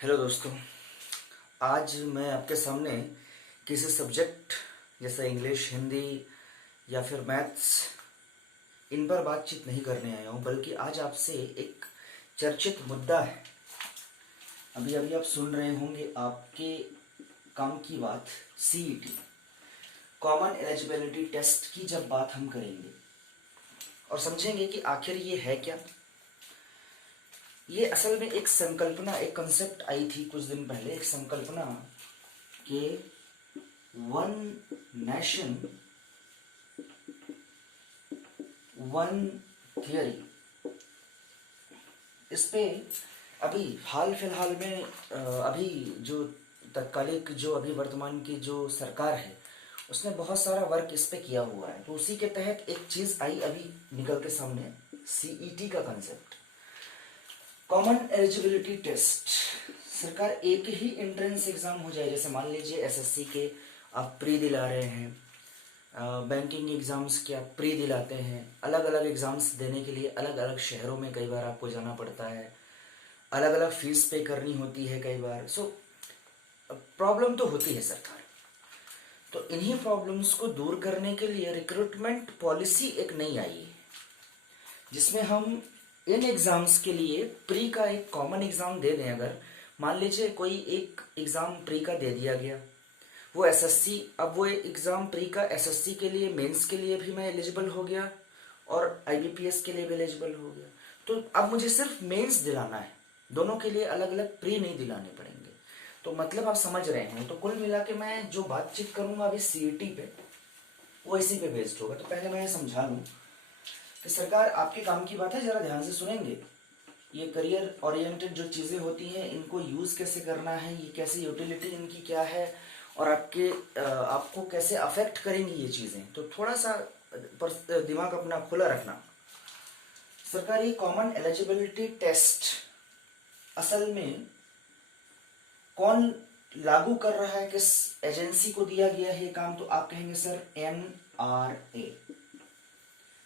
Hello दोस्तों। आज मैं आपके सामने किसी सब्जेक्ट जैसे इंग्लिश, हिंदी या फिर मैथ्स इन पर बातचीत नहीं करने आया हूँ, बल्कि आज आपसे एक चर्चित मुद्दा है। अभी अभी आप सुन रहे होंगे आपके काम की बात, सीईटी कॉमन एलिजिबिलिटी टेस्ट की जब बात हम करेंगे और समझेंगे कि आखिर ये है क्या। ये असल में एक संकल्पना, एक कंसेप्ट आई थी कुछ दिन पहले, एक संकल्पना के वन नेशन वन थियरी। इस पे अभी हाल फिलहाल में अभी जो तत्कालिक जो अभी वर्तमान की जो सरकार है उसने बहुत सारा वर्क इस पे किया हुआ है। तो उसी के तहत एक चीज़ आई अभी निकल के सामने, सीईटी का कंसेप्ट, कॉमन एलिजिबिलिटी टेस्ट। सरकार एक ही एंट्रेंस एग्जाम हो जाए, जैसे मान लीजिए एसएससी के आप प्री दिला रहे हैं, बैंकिंग एग्ज़ाम्स के आप प्री दिलाते हैं, अलग अलग एग्ज़ाम्स देने के लिए अलग अलग शहरों में कई बार आपको जाना पड़ता है, अलग अलग फीस पे करनी होती है कई बार। सो प्रॉब्लम तो होती है सरकार। तो इन्हीं प्रॉब्लम्स को दूर करने के लिए रिक्रूटमेंट पॉलिसी एक नई आई है, जिसमें हम इन एग्ज़ाम्स के लिए प्री का एक कॉमन एग्ज़ाम दे दें। अगर मान लीजिए कोई एक एग्ज़ाम प्री का दे दिया गया, वो एसएससी, अब वो एग्ज़ाम प्री का एसएससी के लिए, मेंस के लिए भी मैं एलिजिबल हो गया और आईबीपीएस के लिए भी एलिजिबल हो गया। तो अब मुझे सिर्फ मेंस दिलाना है, दोनों के लिए अलग अलग प्री नहीं दिलाने पड़ेंगे। तो मतलब आप समझ रहे हैं। तो कुल मिला के मैं जो बातचीत करूंगा अभी सीईटी पे, वो इसी पे बेस्ड होगा। तो पहले मैं ये समझा लूँ कि सरकार आपके काम की बात है, ज़रा ध्यान से सुनेंगे। ये करियर ओरिएंटेड जो चीज़ें होती हैं, इनको यूज़ कैसे करना है, ये कैसे यूटिलिटी इनकी क्या है और आपको कैसे अफेक्ट करेंगी ये चीज़ें, तो थोड़ा सा दिमाग अपना खुला रखना। सरकारी कॉमन एलिजिबिलिटी टेस्ट असल में कौन लागू कर रहा है, किस एजेंसी को दिया गया है ये काम, तो आप कहेंगे sir NRA,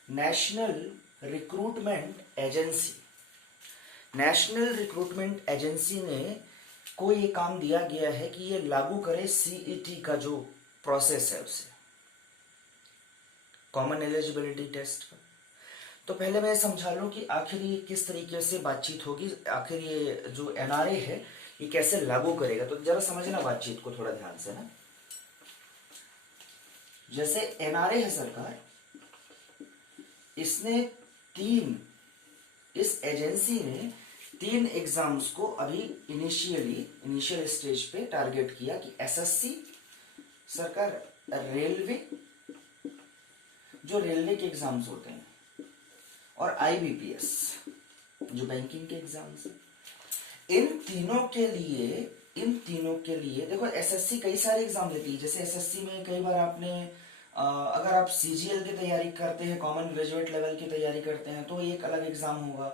national recruitment agency. National recruitment agency ने को ये काम दिया गया है कि ये लागू करे सीईटी का जो प्रोसेस है उसे, कॉमन एलिजिबिलिटी टेस्ट का। तो पहले मैं समझा लूँ कि आखिर ये किस तरीके से बातचीत होगी, आखिर ये जो एनआरए है ये कैसे लागू करेगा। तो जरा समझना बातचीत को थोड़ा ध्यान से ना। जैसे एनआरए है सरकार, इसने इस एजेंसी ने 3 एग्जाम्स को अभी इनिशियल स्टेज पे टारगेट किया कि एसएससी, सरकार रेलवे, जो रेलवे के एग्जाम्स होते हैं, और आईबीपीएस जो बैंकिंग के एग्जाम्स हैं। इन तीनों के लिए देखो, एसएससी कई सारे एग्जाम लेती है। जैसे एसएससी में कई बार आपने अगर आप सीजीएल की तैयारी करते हैं, कॉमन ग्रेजुएट लेवल की तैयारी करते हैं, तो एक अलग एग्जाम होगा,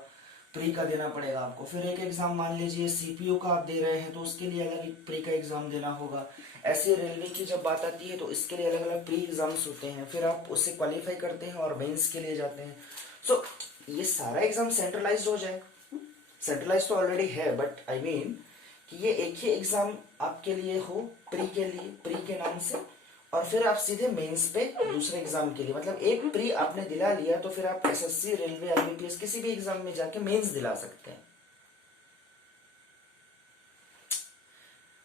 प्री का देना पड़ेगा आपको। फिर एक एग्जाम मान लीजिए सीपीओ का आप दे रहे हैं, तो उसके लिए अलग प्री का एग्जाम देना होगा। ऐसे रेलवे की जब बात आती है तो इसके लिए अलग अलग प्री एग्जाम्स होते हैं, फिर आप उससे क्वालिफाई करते हैं और मेंस के लिए जाते हैं। सो ये सारा एग्जाम सेंट्रलाइज हो जाए, सेंट्रलाइज तो ऑलरेडी है, बट आई मीन कि ये एक ही एग्जाम आपके लिए हो प्री के लिए, प्री के नाम से, और फिर आप सीधे मेंस पे दूसरे एग्जाम के लिए, मतलब एक प्री आपने दिला लिया तो फिर आप एसएससी, रेलवे, आईबीपीएस किसी भी एग्जाम में जाके मेंस दिला सकते हैं।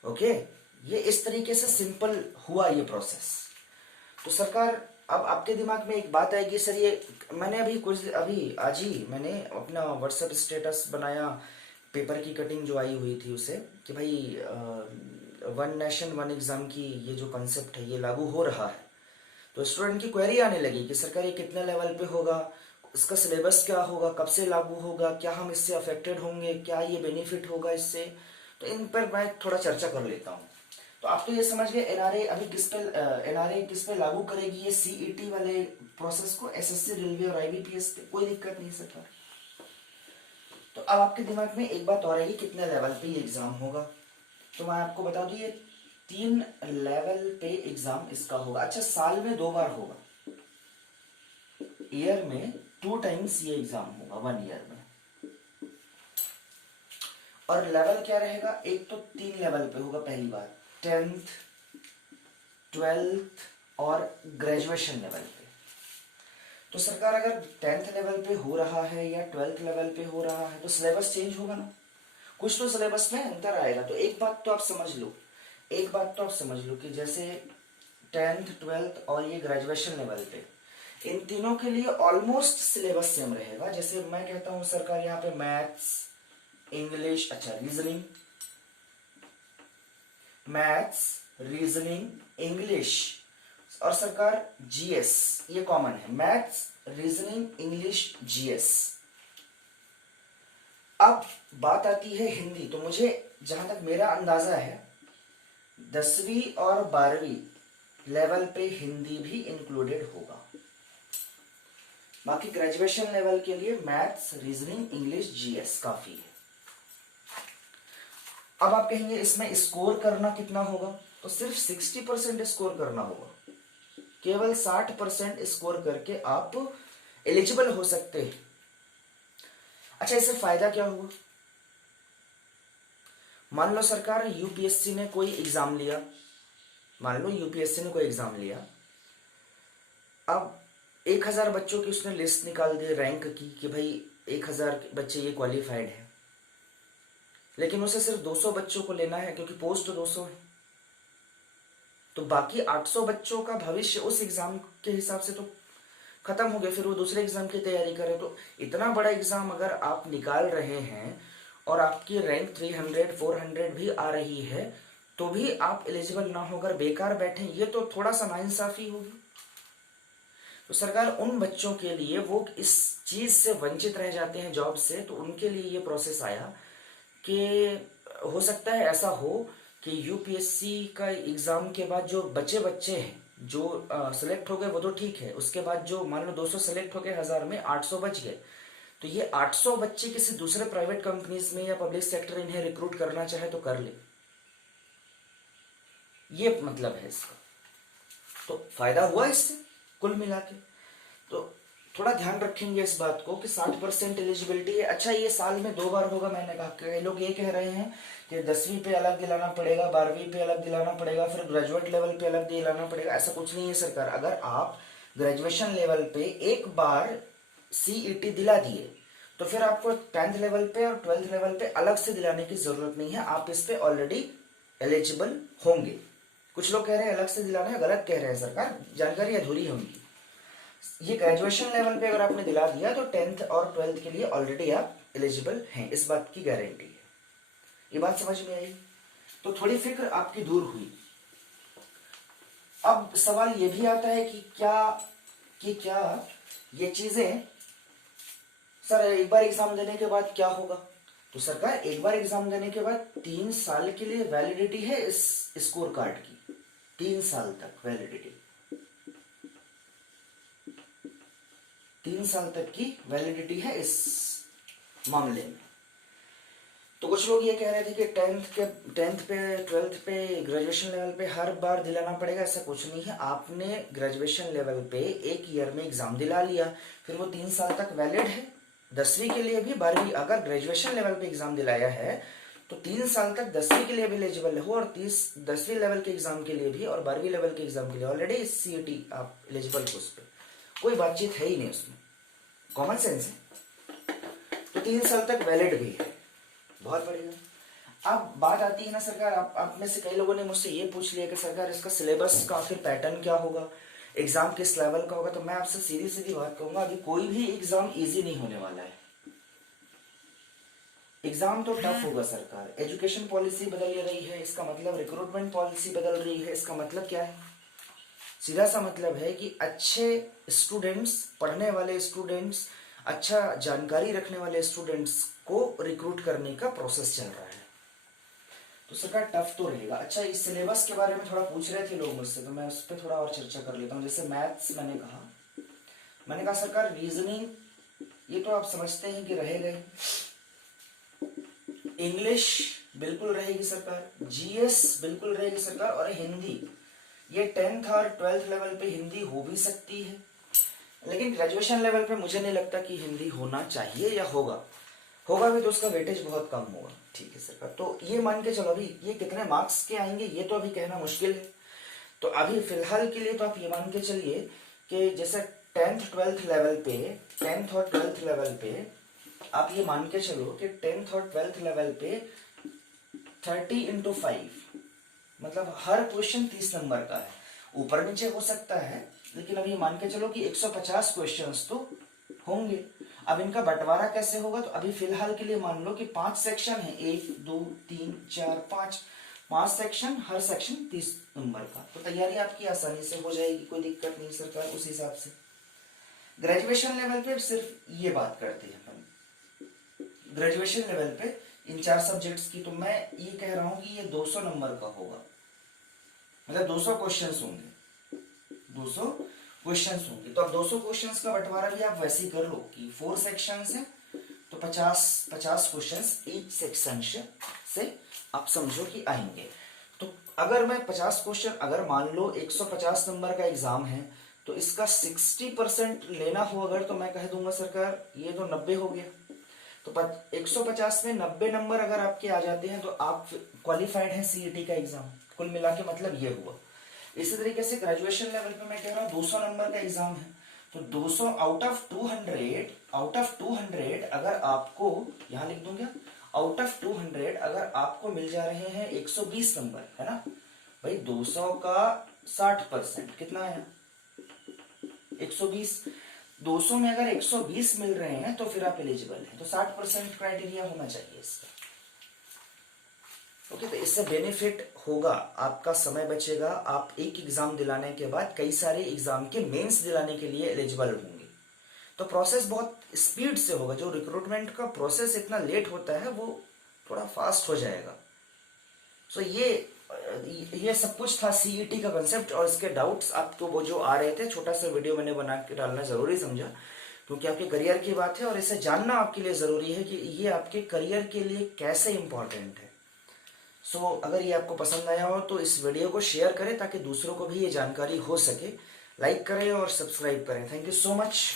ओके, ये इस तरीके से सिंपल हुआ ये प्रोसेस। तो सरकार, अब आपके दिमाग में एक बात आएगी, सर ये मैंने अभी आज ही मैंने अपना व्हाट्सएप स्टेटस बनाया, पेपर की कटिंग जो आई हुई थी उसे, कि भाई वन नेशन वन एग्जाम की ये जो कंसेप्ट है ये लागू हो रहा है। तो स्टूडेंट की क्वेरी आने लगी कि सरकार ये कितने लेवल पे होगा, इसका सिलेबस क्या होगा, कब से लागू होगा, क्या हम इससे अफेक्टेड होंगे, क्या ये बेनिफिट होगा इससे। तो इन पर मैं थोड़ा चर्चा कर लेता हूँ। तो आप तो ये समझ गए एनआरए अभी किस पे लागू करेगी, ये सीईटी वाले प्रोसेस को, एसएससी, रेलवे और आईबीपीएस पे। कोई दिक्कत नहीं सरकार। तो अब आपके दिमाग में एक बात और आएगी, कितने लेवल पे ये एग्जाम होगा। तो मैं आपको बता दूं, ये 3 लेवल पे एग्जाम इसका होगा। अच्छा, साल में 2 बार होगा, ईयर में 2 टाइम्स ये एग्जाम होगा, 1 ईयर में। और लेवल क्या रहेगा, एक तो 3 लेवल पे होगा पहली बात, 10th 12th और ग्रेजुएशन लेवल पे। तो सरकार अगर 10th लेवल पे हो रहा है या 12th लेवल पे हो रहा है तो सिलेबस चेंज होगा ना, कुछ तो सिलेबस में अंतर आएगा। तो एक बात तो आप समझ लो, एक बात तो आप समझ लो कि जैसे 10th 12th और ये ग्रेजुएशन लेवल पे, इन तीनों के लिए ऑलमोस्ट सिलेबस सेम रहेगा। जैसे मैं कहता हूं सरकार यहाँ पे मैथ्स, इंग्लिश, अच्छा रीजनिंग, मैथ्स, रीजनिंग, इंग्लिश और सरकार जीएस, ये कॉमन है, मैथ्स, रीजनिंग, इंग्लिश, जीएस। अब बात आती है हिंदी, तो मुझे जहां तक मेरा अंदाजा है 10वीं और 12वीं लेवल पे हिंदी भी इंक्लूडेड होगा। बाकी ग्रेजुएशन लेवल के लिए मैथ्स, रीजनिंग, इंग्लिश, जीएस काफी है। अब आप कहेंगे इसमें स्कोर करना कितना होगा, तो सिर्फ 60% स्कोर करना होगा, केवल 60% स्कोर करके आप एलिजिबल हो सकते हैं। अच्छा, इससे फायदा क्या हुआ, मान लो सरकार यूपीएससी ने कोई एग्जाम लिया, मान लो यूपीएससी ने कोई एग्जाम लिया, अब 1000 बच्चों की उसने लिस्ट निकाल दी रैंक की कि भाई 1000 बच्चे ये क्वालिफाइड है, लेकिन उसे सिर्फ 200 बच्चों को लेना है क्योंकि पोस्ट 200 है, तो बाकी 800 बच्चों का भविष्य उस एग्जाम के हिसाब से तो खत्म हो गया, फिर वो दूसरे एग्जाम की तैयारी करें। तो इतना बड़ा एग्जाम अगर आप निकाल रहे हैं और आपकी रैंक 300 400 भी आ रही है तो भी आप एलिजिबल ना होकर बेकार बैठे, ये तो थोड़ा सा नाइंसाफी होगी। तो सरकार उन बच्चों के लिए, वो इस चीज से वंचित रह जाते हैं जॉब से, तो उनके लिए ये प्रोसेस आया कि हो सकता है ऐसा हो कि यूपीएससी का एग्जाम के बाद जो बच्चे हैं जो सिलेक्ट हो गए वो तो ठीक है, उसके बाद जो मान लो 200 सिलेक्ट हो गए 1000 में 800 बच गए, तो ये 800 बच्चे किसी दूसरे प्राइवेट कंपनीज में या पब्लिक सेक्टर इन्हें रिक्रूट करना चाहे तो कर ले, ये मतलब है इसका। तो फायदा हुआ इससे कुल मिला के। तो थोड़ा ध्यान रखेंगे इस बात को कि 60% एलिजिबिलिटी है। अच्छा, ये साल में 2 बार होगा, मैंने कहा कई लोग ये कह रहे हैं कि 10वीं पे अलग दिलाना पड़ेगा, 12वीं पे अलग दिलाना पड़ेगा, फिर ग्रेजुएट लेवल पे अलग दिलाना पड़ेगा, ऐसा कुछ नहीं है सरकार। अगर आप ग्रेजुएशन लेवल पे एक बार सीईटी दिला दिए तो फिर आपको 10th लेवल पे और 12th लेवल पे अलग से दिलाने की जरूरत नहीं है, आप इस पे ऑलरेडी एलिजिबल होंगे। कुछ लोग कह रहे हैं अलग से दिलाना है, गलत कह रहे हैं सरकार, जानकारी अधूरी है उनकी। ये ग्रेजुएशन लेवल पे अगर आपने दिला दिया तो 10th और 12th के लिए ऑलरेडी आप एलिजिबल हैं, इस बात की गारंटी है। ये बात समझ में आई, तो थोड़ी फिक्र आपकी दूर हुई। अब सवाल ये भी आता है कि क्या ये चीजें, सर एक बार एग्जाम देने के बाद क्या होगा, तो सरकार एक बार एग्जाम देने के बाद 3 साल के लिए वैलिडिटी है इस स्कोर कार्ड की, 3 साल तक वैलिडिटी, 3 साल तक की वैलिडिटी है इस मामले में। तो कुछ लोग ये कह रहे थे कि 10th पे 12th पे ग्रेजुएशन लेवल पे हर बार दिलाना पड़ेगा, ऐसा कुछ नहीं है। आपने ग्रेजुएशन लेवल पे एक ईयर में एग्जाम दिला लिया, फिर वो 3 साल तक वैलिड है। 10वीं के लिए भी 12वीं, अगर ग्रेजुएशन लेवल पे एग्जाम दिलाया है तो 3 साल तक 10वीं के लिए भी एलिजिबल हो और 10वीं लेवल के एग्जाम के लिए भी और 12वीं लेवल के एग्जाम के लिए ऑलरेडी सीईटी आप एलिजिबल हो, उस पर कोई बातचीत है ही नहीं, उसमें कॉमन सेंस है। तो 3 साल तक वैलिड भी है, बहुत बढ़िया। अब बात आती है ना सरकार, आप में से कई लोगों ने मुझसे ये पूछ लिया कि सरकार इसका सिलेबस का फिर पैटर्न क्या होगा, एग्जाम किस लेवल का होगा। तो मैं आपसे सीधी सीधी बात कहूंगा, अभी कोई भी एग्जाम इजी नहीं होने वाला है, एग्जाम तो टफ होगा सरकार। एजुकेशन पॉलिसी बदल रही है, इसका मतलब रिक्रूटमेंट पॉलिसी बदल रही है। इसका मतलब क्या है, सीधा सा मतलब है कि अच्छे स्टूडेंट्स, पढ़ने वाले स्टूडेंट्स, अच्छा जानकारी रखने वाले स्टूडेंट्स को रिक्रूट करने का प्रोसेस चल रहा है, तो सरकार टफ तो रहेगा। अच्छा, इस सिलेबस के बारे में थोड़ा पूछ रहे थे लोग मुझसे, तो मैं उस पर थोड़ा और चर्चा कर लेता हूँ। जैसे मैथ्स मैंने कहा सरकार रीजनिंग ये तो आप समझते हैं कि रहेगा, इंग्लिश बिल्कुल रहेगी सरकार, जीएस बिल्कुल रहेगी सरकार, और हिंदी ये 10th और 12th लेवल पे हिंदी हो भी सकती है, लेकिन ग्रेजुएशन लेवल पे मुझे नहीं लगता कि हिंदी होना चाहिए या होगा। होगा भी तो उसका वेटेज बहुत कम होगा। ठीक है सरकार, तो ये मान के चलो अभी ये कितने मार्क्स के आएंगे ये तो अभी कहना मुश्किल है। तो अभी फिलहाल के लिए तो आप ये मान के चलिए कि जैसे 10th और 12th लेवल पे आप ये मान के चलो कि 10th और 12th लेवल पे 30 × 5, मतलब हर क्वेश्चन 30 नंबर का है। ऊपर नीचे हो सकता है, लेकिन अब ये मान के चलो कि 150 क्वेश्चंस तो होंगे। अब इनका बंटवारा कैसे होगा, तो अभी फिलहाल के लिए मान लो कि 5 सेक्शन है, 1 2 3 4 5 सेक्शन, हर सेक्शन 30 नंबर का। तो तैयारी आपकी आसानी से हो जाएगी, कोई दिक्कत नहीं सरकार। उस हिसाब से ग्रेजुएशन लेवल पे सिर्फ ये बात करते हैं हम, ग्रेजुएशन लेवल पे इन 4 सब्जेक्ट्स की, तो मैं ये कह रहा हूं कि ये 200 नंबर का होगा, मतलब 200 क्वेश्चंस होंगे, 200 क्वेश्चंस होंगे। तो अब 200 क्वेश्चंस का बंटवारा भी आप वैसे ही कर लो कि 4 सेक्शंस हैं, तो 50 क्वेश्चंस ईच सेक्शन से आप समझो कि आएंगे। तो अगर मैं 50 क्वेश्चन, अगर मान लो 150 नंबर का एग्जाम है, तो इसका 60% लेना हो अगर, तो मैं कह दूंगा सरकार ये तो 90 हो गया। तो 150 में 90 नंबर अगर आपके आ जाते हैं तो आप क्वालिफाइड हैं सीईटी का एग्जाम। कुल मिला के मतलब ये हुआ। इसी तरीके से ग्रेजुएशन लेवल पे मैं कह रहा हूँ 200 नंबर का एग्जाम है, तो 200 आउट ऑफ 200 अगर आपको, यहां लिख दूं क्या, आउट ऑफ 200 अगर आपको मिल जा रहे हैं 120 नंबर, है ना भाई, 200 का 60% कितना है 120। 200 में अगर 120 मिल रहे हैं तो फिर आप एलिजिबल हैं, तो 60% क्राइटेरिया होना चाहिए इसका। ओके, तो इससे बेनिफिट होगा, आपका समय बचेगा, आप एक एग्जाम दिलाने के बाद कई सारे एग्जाम के मेंस दिलाने के लिए एलिजिबल होंगे। तो प्रोसेस बहुत स्पीड से होगा, जो रिक्रूटमेंट का प्रोसेस इतना लेट होता है वो थोड़ा फास्ट हो जाएगा। सो ये सब कुछ था सीईटी का कंसेप्ट, और इसके डाउट्स आपको वो जो आ रहे थे, छोटा सा वीडियो मैंने बना के डालना जरूरी समझा, क्योंकि आपके करियर की बात है और इसे जानना आपके लिए जरूरी है कि ये आपके करियर के लिए कैसे इंपॉर्टेंट है। सो अगर ये आपको पसंद आया हो तो इस वीडियो को शेयर करें ताकि दूसरों को भी ये जानकारी हो सके। लाइक करें और सब्सक्राइब करें। Thank you so much.